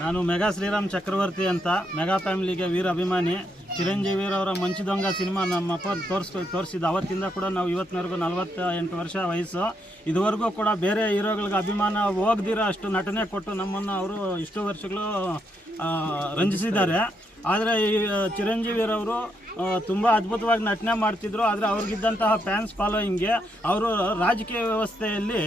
ನಾನು ಮೆಗಾ ಶ್ರೀರಾಮ್ ಚಕ್ರವರ್ತಿ ಅಂತ ಮೆಗಾ ಫ್ಯಾಮಿಲಿಗೆ ವೀರ ಅಭಿಮಾನಿ. ಚಿರಂಜೀವಿರವರ ಮಂಚು ದೊಂಗ ಸಿನಿಮಾ ನಮ್ಮಪ್ಪ ತೋರಿಸಿದ ಅವತ್ತಿಂದ ಕೂಡ ನಾವು ಇವತ್ತಿನವರೆಗೂ 48 ವರ್ಷ ವಯಸ್ಸು. ಇದುವರೆಗೂ ಕೂಡ ಬೇರೆ ಹೀರೋಗಳಿಗೆ ಅಭಿಮಾನ ಹೋಗದಿರೋ ಅಷ್ಟು ನಟನೆ ಕೊಟ್ಟು ನಮ್ಮನ್ನು ಅವರು ಇಷ್ಟು ವರ್ಷಗಳು ರಂಜಿಸಿದ್ದಾರೆ. ಆದರೆ ಈ ಚಿರಂಜೀವಿರವರು ತುಂಬ ಅದ್ಭುತವಾಗಿ ನಟನೆ ಮಾಡ್ತಿದ್ರು. ಆದರೆ ಅವ್ರಿಗಿದ್ದಂತಹ ಫ್ಯಾನ್ಸ್ ಫಾಲೋಯಿಂಗ್ಗೆ ಅವರು ರಾಜಕೀಯ ವ್ಯವಸ್ಥೆಯಲ್ಲಿ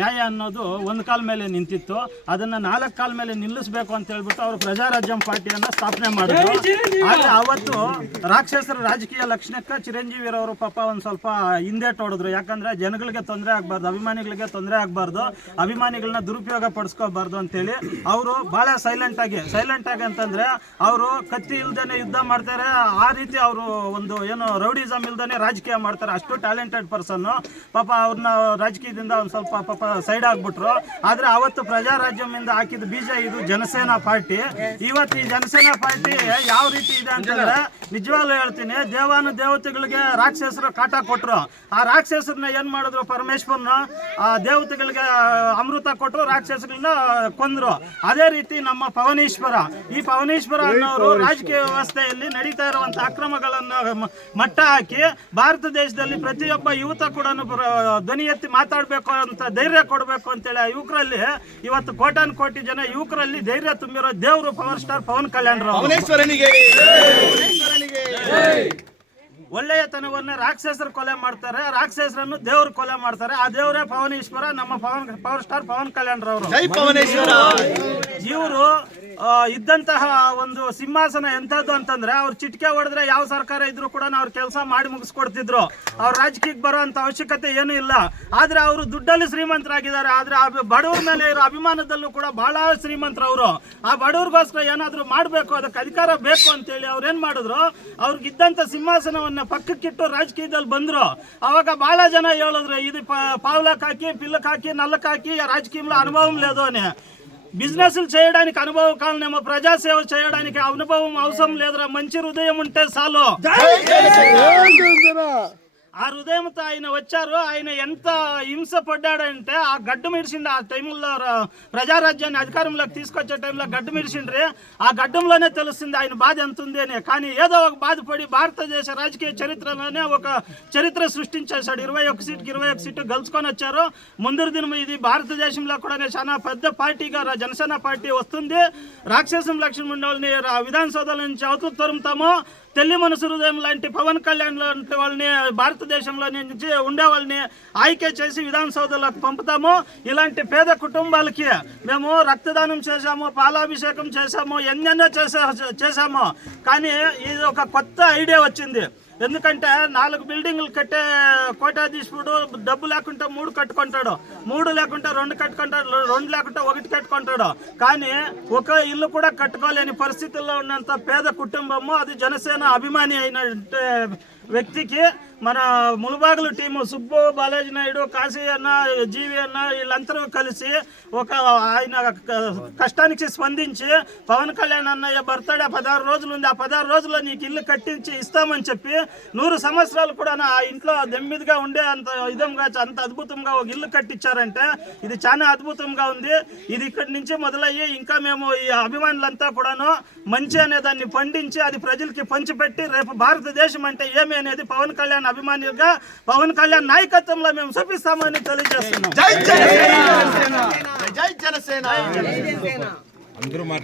ನ್ಯಾಯ ಅನ್ನೋದು ಒಂದು ಕಾಲ ಮೇಲೆ ನಿಂತಿತ್ತು. ಅದನ್ನು 4 ಕಾಲ ಮೇಲೆ ನಿಲ್ಲಿಸಬೇಕು ಅಂತ ಹೇಳ್ಬಿಟ್ಟು ಅವರು ಪ್ರಜಾರಾಜ್ಯಂ ಪಾರ್ಟಿಯನ್ನು ಸ್ಥಾಪನೆ ಮಾಡಿದ್ರು. ಆದರೆ ಅವತ್ತು ರಾಕ್ಷಸರ ರಾಜಕೀಯ ಲಕ್ಷಣಕ್ಕೆ ಚಿರಂಜೀವಿರವರು ಪಾಪ ಒಂದು ಸ್ವಲ್ಪ ಹಿಂದೇಟು ಹೊಡೆದ್ರು. ಯಾಕಂದರೆ ಜನಗಳಿಗೆ ತೊಂದರೆ ಆಗಬಾರ್ದು, ಅಭಿಮಾನಿಗಳಿಗೆ ತೊಂದರೆ ಆಗಬಾರ್ದು, ಅಭಿಮಾನಿಗಳನ್ನ ದುರುಪಯೋಗ ಪಡಿಸ್ಕೋಬಾರ್ದು ಅಂತೇಳಿ ಅವರು ಭಾಳ ಸೈಲೆಂಟ್ ಆಗಿ ಅಂತಂದರೆ ಅವರು ಕತ್ತಿ ಇಲ್ದೇ ಯುದ್ಧ ಮಾಡ್ತಾರೆ. ಆ ರೀತಿ ಅವರು ಒಂದು ಏನು ರೌಡಿಸಮ್ ಇಲ್ದೇ ರಾಜಕೀಯ ಮಾಡ್ತಾರೆ. ಅಷ್ಟು ಟ್ಯಾಲೆಂಟೆಡ್ ಪರ್ಸನ್ನು. ಪಾಪ ಅವ್ರನ್ನ ರಾಜಕೀಯದಿಂದ ಒಂದು ಸ್ವಲ್ಪ ಪಾಪ ಸೈಡ್ ಆಗಿಬಿಟ್ರು. ಆದರೆ ಅವತ್ತು ಪ್ರಜಾರಾಜ್ಯಮಿಂದ ಹಾಕಿದ ಬೀಜ ಇದು ಜನಸೇನಾ ಪಾರ್ಟಿ. ಇವತ್ತು ಈ ಜನಸೇನಾ ಪಾರ್ಟಿ ಯಾವ ರೀತಿ ಇದೆ ಅಂತಂದ್ರೆ ನಿಜವಾಗ್ಲೂ ಹೇಳ್ತೀನಿ, ದೇವತೆಗಳಿಗೆ ರಾಕ್ಷಸರು ಕಾಟ ಕೊಟ್ಟರು. ಆ ರಾಕ್ಷಸರನ್ನ ಏನು ಮಾಡಿದ್ರು, ಪರಮೇಶ್ವರನ ಆ ದೇವತೆಗಳಿಗೆ ಅಮೃತ ಕೊಟ್ಟರು, ರಾಕ್ಷಸಗಳನ್ನ ಕೊಂದ್ರು. ಅದೇ ರೀತಿ ನಮ್ಮ ಪವನೇಶ್ವರ, ಈ ಪವನೇಶ್ವರ ಅನ್ನೋರು ರಾಜಕೀಯ ವ್ಯವಸ್ಥೆಯಲ್ಲಿ ನಡೀತಾ ಇರುವಂತಹ ಅಕ್ರಮಗಳನ್ನು ಮಟ್ಟ ಹಾಕಿ ಭಾರತ ದೇಶದಲ್ಲಿ ಪ್ರತಿಯೊಬ್ಬ ಯುವಕ ಕೂಡ ಧ್ವನಿ ಎತ್ತಿ ಮಾತಾಡಬೇಕು ಅಂತ ಧೈರ್ಯ ಕೊಡಬೇಕು ಅಂತೇಳಿ ಆ ಯುವಕರಲ್ಲಿ ಇವತ್ತು ಕೋಟಿ ಜನ ಯುವಕರಲ್ಲಿ ಧೈರ್ಯ ತುಂಬಿರೋ ದೇವರು ಪವರ್ ಸ್ಟಾರ್ ಪವನ್ ಕಲ್ಯಾಣ್ ರಾವ್. ಒಳ್ಳೆಯತನವನ್ನ ರಾಕ್ಷಸರು ಕೊಲೆ ಮಾಡ್ತಾರೆ, ರಾಕ್ಷಸರನ್ನು ದೇವರು ಕೊಲೆ ಮಾಡ್ತಾರೆ. ಆ ದೇವರೇ ಪವನೇಶ್ವರ, ನಮ್ಮ ಪವರ್ ಸ್ಟಾರ್ ಪವನ್ ಕಲ್ಯಾಣ್ ರವರು. ಇವರು ಇದ್ದಂತಹ ಒಂದು ಸಿಂಹಾಸನ ಎಂಥದ್ದು ಅಂತಂದ್ರೆ ಅವ್ರು ಚಿಟಿಕೆ ಹೊಡೆದ್ರೆ ಯಾವ ಸರ್ಕಾರ ಇದ್ರು ಕೂಡ ಅವ್ರ ಕೆಲಸ ಮಾಡಿ ಮುಗಿಸ್ಕೊಡ್ತಿದ್ರು. ಅವ್ರ ರಾಜಕೀಯಕ್ಕೆ ಬರೋ ಅಂತ ಅವಶ್ಯಕತೆ ಏನೂ ಇಲ್ಲ. ಆದ್ರೆ ಅವರು ದುಡ್ಡಲ್ಲಿ ಶ್ರೀಮಂತರಾಗಿದ್ದಾರೆ. ಆದ್ರೆ ಬಡವ್ರ ಮೇಲೆ ಇರೋ ಅಭಿಮಾನದಲ್ಲೂ ಕೂಡ ಬಹಳ ಶ್ರೀಮಂತರವರು. ಆ ಬಡವ್ರಿಗೋಸ್ಕರ ಏನಾದ್ರು ಮಾಡಬೇಕು, ಅದಕ್ಕೆ ಅಧಿಕಾರ ಬೇಕು ಅಂತೇಳಿ ಅವ್ರೇನ್ ಮಾಡಿದ್ರು, ಅವ್ರಿಗಿದ್ದಂತ ಸಿಂಹಾಸನವನ್ನ ಪಕ್ಕಕ್ಕಿಟ್ಟು ರಾಜಕೀಯದಲ್ಲಿ ಬಂದ್ರು. ಅವಾಗ ಬಹಳ ಜನ ಹೇಳಿದ್ರು, ಇದು పావులకు ಹಾಕಿ పిల్లకి ಹಾಕಿ నల్లకి ಹಾಕಿ రాజకీయంలో అనుభవం లేదు అని. బిజినెస్లు చేయడానికి అనుభవం కావాలేమో, ప్రజాసేవ చేయడానికి అనుభవం అవసరం లేదురా, మంచి హృదయం ఉంటే చాలు. ఆ హృదయంతో ఆయన వచ్చారు. ఆయన ఎంత హింస పడ్డాడంటే ఆ గడ్డు మిడిచిండు. ఆ టైంలో ప్రజారాజ్యాన్ని అధికారంలోకి తీసుకొచ్చే టైంలో గడ్డు మిడిచిండ్రి. ఆ గడ్డంలోనే తెలుస్తుంది ఆయన బాధ ఎంత ఉంది అని. కానీ ఏదో ఒక బాధపడి భారతదేశ రాజకీయ చరిత్రలోనే ఒక చరిత్ర సృష్టించేశాడు. 21 సీట్కి 21 సీట్లు గెలుచుకొని వచ్చారు. ముందు దినం ఇది భారతదేశంలో కూడా చాలా పెద్ద పార్టీగా జనసేన పార్టీ వస్తుంది. రాక్షసం లక్ష్మణ్ వాళ్ళని విధానసౌధల నుంచి అవతల తరుముతాము. తెల్లి మనసు హృదయం లాంటి పవన్ కళ్యాణ్ లాంటి వాళ్ళని భారతదేశంలో నుంచి ఉండే వాళ్ళని ఆಯ್ಕೆ చేసి విధానసౌధలోకి పంపుతాము. ఇలాంటి పేద కుటుంబాలకి మేము రక్తదానం చేశాము, పాలాభిషేకం చేశాము, ఎన్నెన్నో చేశాము. కానీ ఇది ఒక కొత్త ఐడియా వచ్చింది. ఎందుకంటే 4 బిల్డింగ్లు కట్టే కోటాధీశుడు డబ్బు లేకుంటే 3 కట్టుకుంటాడు, 3 లేకుంటే 2 కట్టుకుంటాడు, 2 లేకుంటే 1 కట్టుకుంటాడు. కానీ ఒక ఇల్లు కూడా కట్టుకోలేని పరిస్థితుల్లో ఉన్నంత పేద కుటుంబము అది జనసేన అభిమాని అయిన వ్యక్తికి మన ములుబాగులు టీము సుబ్బు, బాలాజీ నాయుడు, కాశీ అన్న, జీవి అన్న వీళ్ళందరూ కలిసి ఒక ఆయన కష్టానికి స్పందించి పవన్ కళ్యాణ్ అన్నయ్య బర్త్డే 16 రోజులు ఉంది, ఆ 16 రోజుల్లో నీకు ఇల్లు కట్టించి ఇస్తామని చెప్పి 100 సంవత్సరాలు కూడా ఆ ఇంట్లో దెమ్మిదిగా ఉండే అంత విధంగా అంత అద్భుతంగా ఒక ఇల్లు కట్టించారంటే ఇది చాలా అద్భుతంగా ఉంది. ఇది ఇక్కడి నుంచి మొదలయ్యి ఇంకా మేము ఈ అభిమానులంతా కూడాను మంచి అనే దాన్ని పండించి అది ప్రజలకి పంచిపెట్టి రేపు భారతదేశం అంటే ఏమి అనేది పవన్ కళ్యాణ్ అభిమానిగా పవన్ కళ్యాణ్ నాయకత్వంలో మేము చూపిస్తామని తెలియజేస్తున్నాం. జై జనసేన.